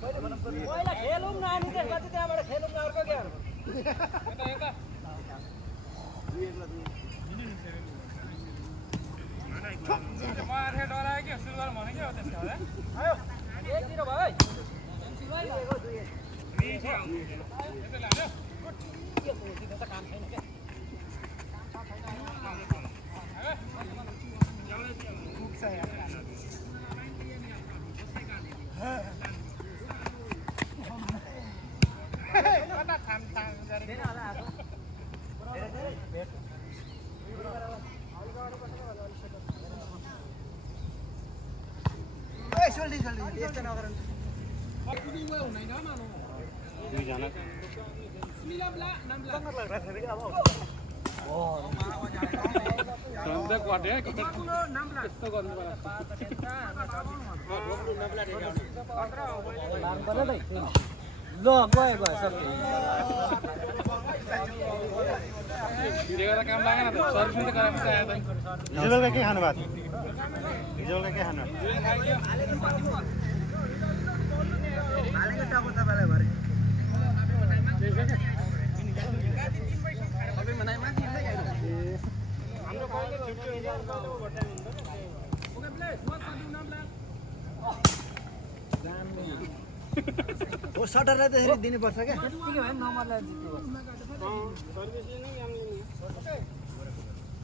पहिला खेलौँ न हामी त्यसपछि त्यहाँबाट खेलौँ न अर्को के ल गयो सबै काम लागेन त सर्भिसिङ त गराएर आयो त हिजोलका के खानु भएको हिजोलका के खानु हालेको टाको तपाईलाई भरे सबै मनाइ माथि हिँड्दै गयो हाम्रो कहिले छुट्टी हुन्छ कहिले भट्टा हुन्छ ओके प्लेस मत पाडु नामला ओ सटरलाई त्यसरी दिनुपर्छ के त्यतिकै भयो नम्बरलाई दिनुपर्छ सर्भिसले नै काम लिने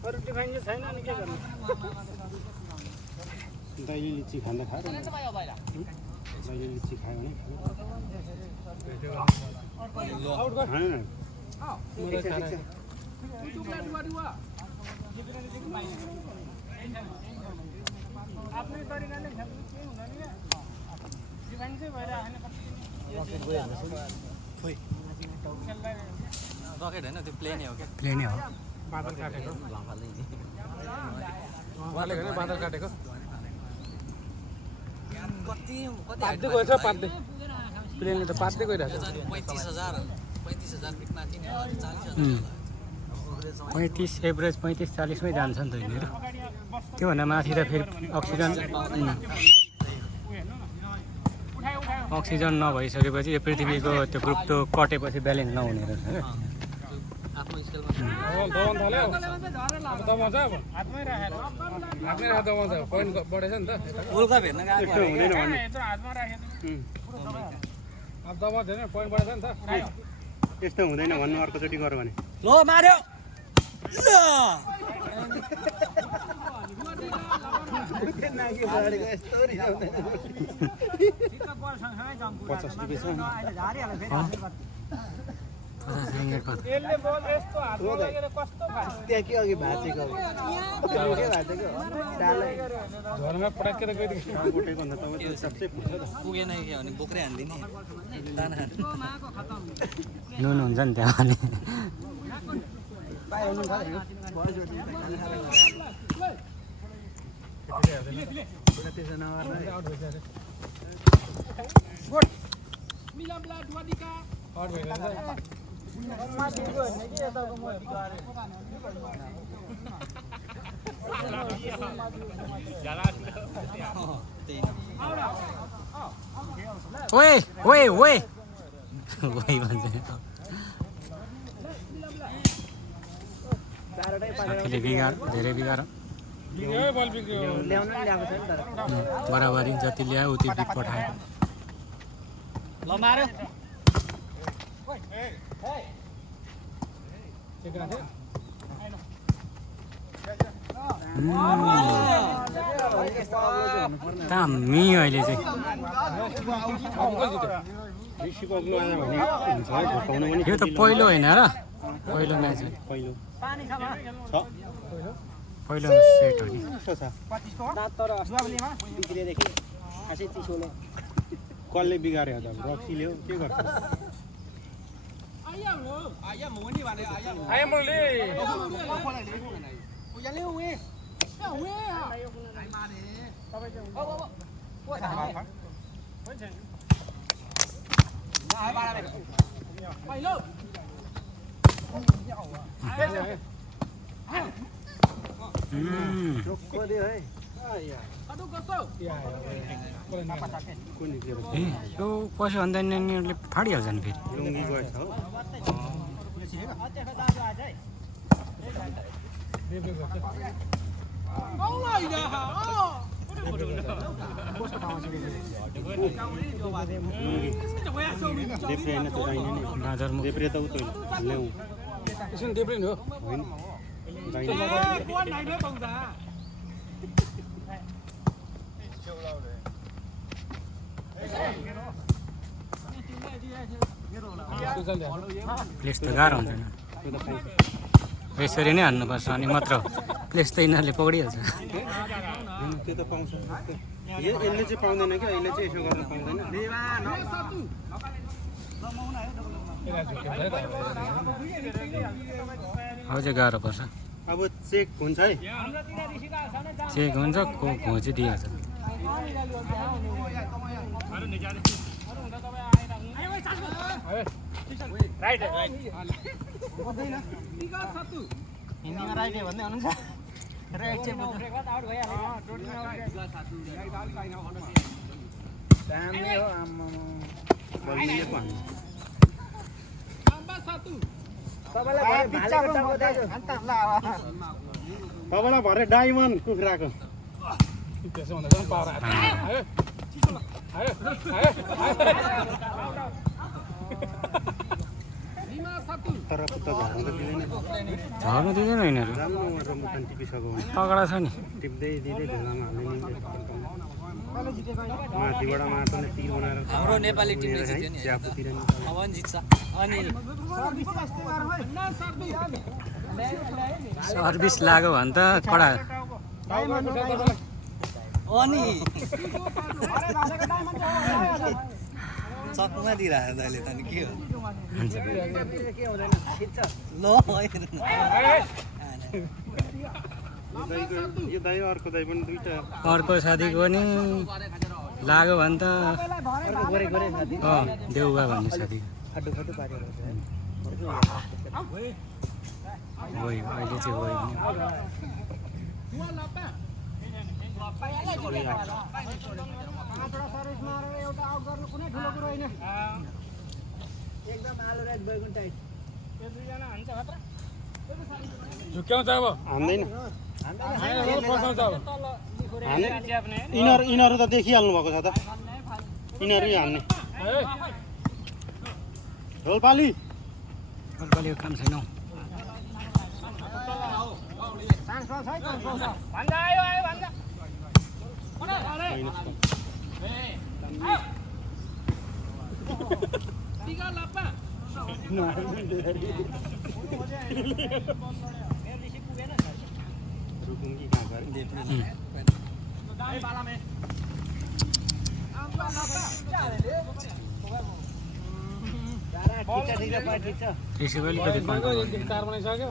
अरु डिफाइन छैन अनि के गर्नु दाइले लिची खाँदा खायो दाइले लिची खायो भने आउट गर खाएन आफ्नै तरिकाले खेल्नु केही हुँदैन के डिफाइन चाहिँ भइरहेको रकेट होइन त्यो प्लेन हो क्या प्लेनै हो बादल काटेको बादल काटेको कति पात्दै गएछ पात्दै प्लेनले त पात्दै गइरहेछ 35,000 फिट माथि नै 40,000 35 एभरेज 35-40 मै जान्छ नि त यिनीहरू त्योभन्दा माथि त फेरि अक्सिजन नभइसकेपछि यो पृथ्वीको त्यो ग्रुप त्यो कटेपछि ब्यालेन्स नहुने रहेछ क्या आफ्नो उल्का भेट्न गएको यस्तो हुँदैन भन्नु अर्कोचोटि गर भने ल मार्यो ल यसले बल यस्तो हातमा लागेर कस्तो खान्छ त्यहाँ के अघि भाँचेको के भाँचेको घरमा पटाकेर गइदिएको भन्दा तपाईँ त सबसे पुगेन के भने बोक्रै हान्दिने दाना नुन हुन्छ नि त्यहाँ भने ओए ओए ओए ओए भन्छ बिगार धेरै बिगार बराबरी जति ल्यायो उति बिग पठायो ल मार्यो दामी अहिले चाहिँ यो त पहिलो होइन र पहिलो म्याच हो पहिलो सेट हो नि कसले बिगार्यो त रक्सीले हो के गर्छ यो पशु अन्त नानीहरूले फाडिहाल्छ नि फेरि लुङ्गी गएछ हो देब्रे त उतै ल्याउ यसो देब्रे हो होइन प्लेस त गाह्रो हुँदैन यसरी नै हान्नुपर्छ अनि मात्र प्लेस त यिनीहरूले पक्रिहाल्छ त्यो त पाउँछ यसले चाहिँ पाउँदैन क्या यसले चाहिँ यसो गर्न पाउँदैन अब चाहिँ गाह्रो पर्छ अब चेक हुन्छ है चेक हुन्छ को घोची दिइहाल्छ हिन्दीमा राइट भन्दै हुनुहुन्छ राइट चाहिँ दामी हो आम्मा बल्मीले पो हान्नु तपाईँलाई भरे डायमन्ड कुखुराको तर त झर्नु त दिँदैन झर्नु दिँदैन यिनीहरू राम्रो गरेर मुखान टिपिसक्यो भने तगडा छ नि टिप्दै दिँदै ढुङ्गामा हाल्ने माथिबाट माटोले तिर बनाएर हाम्रो नेपाली टिमले जित्यो नि च्यापुतिर अब नि जित्छ अनि सर्भिस लाग्यो भने त कडा अनि चकमा दिइरहेको त अहिले त नि के हो ल यो दाइ अर्को दाइ पनि दुईटा अर्को साथीको पनि लाग्यो भने त देउबा भन्ने साथी गयो अहिले चाहिँ गयो झुक्याउँछ अब हान्दैन यिनीहरू त देखिहाल्नु भएको छ त यिनीहरू हाल्ने रोलपाली रोलपालीको काम छैन रुकुङ्गी कहाँ गरे त्यसै पनि अलिकति कम बनाइसक्यो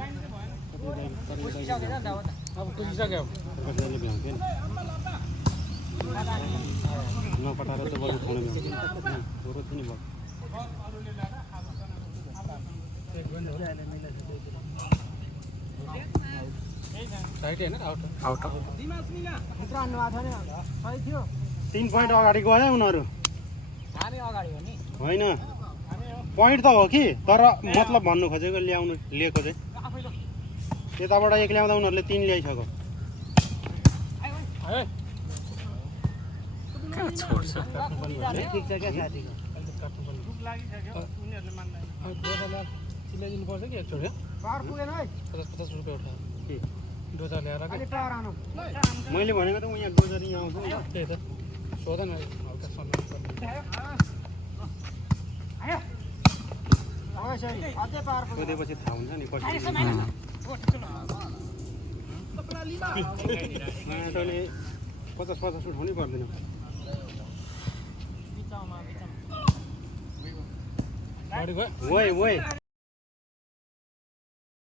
अब पुगिसक्यो कसैले भ्याउँथेन नपटाएर त बरु खानु भ्याउँथेन नि भयो आउट 3 पोइन्ट अगाडि गयो उनीहरू होइन पोइन्ट त हो कि तर मतलब भन्नु खोजेको लिएको चाहिँ यताबाट एक ल्याउँदा उनीहरूले 3 ल्याइसक्यो छोड्छ चिल्लाइदिनुपर्छ कि एकचोटि 50 रुपियाँ उठायो डोजा ल्याएर मैले भनेको त यहाँ गोजरी आउँछ नि त्यही त सोध न हल्का सम्मान सोधेपछि थाहा हुन्छ नि कसरी 50 उठाउनै पर्दैन बढी भयो वही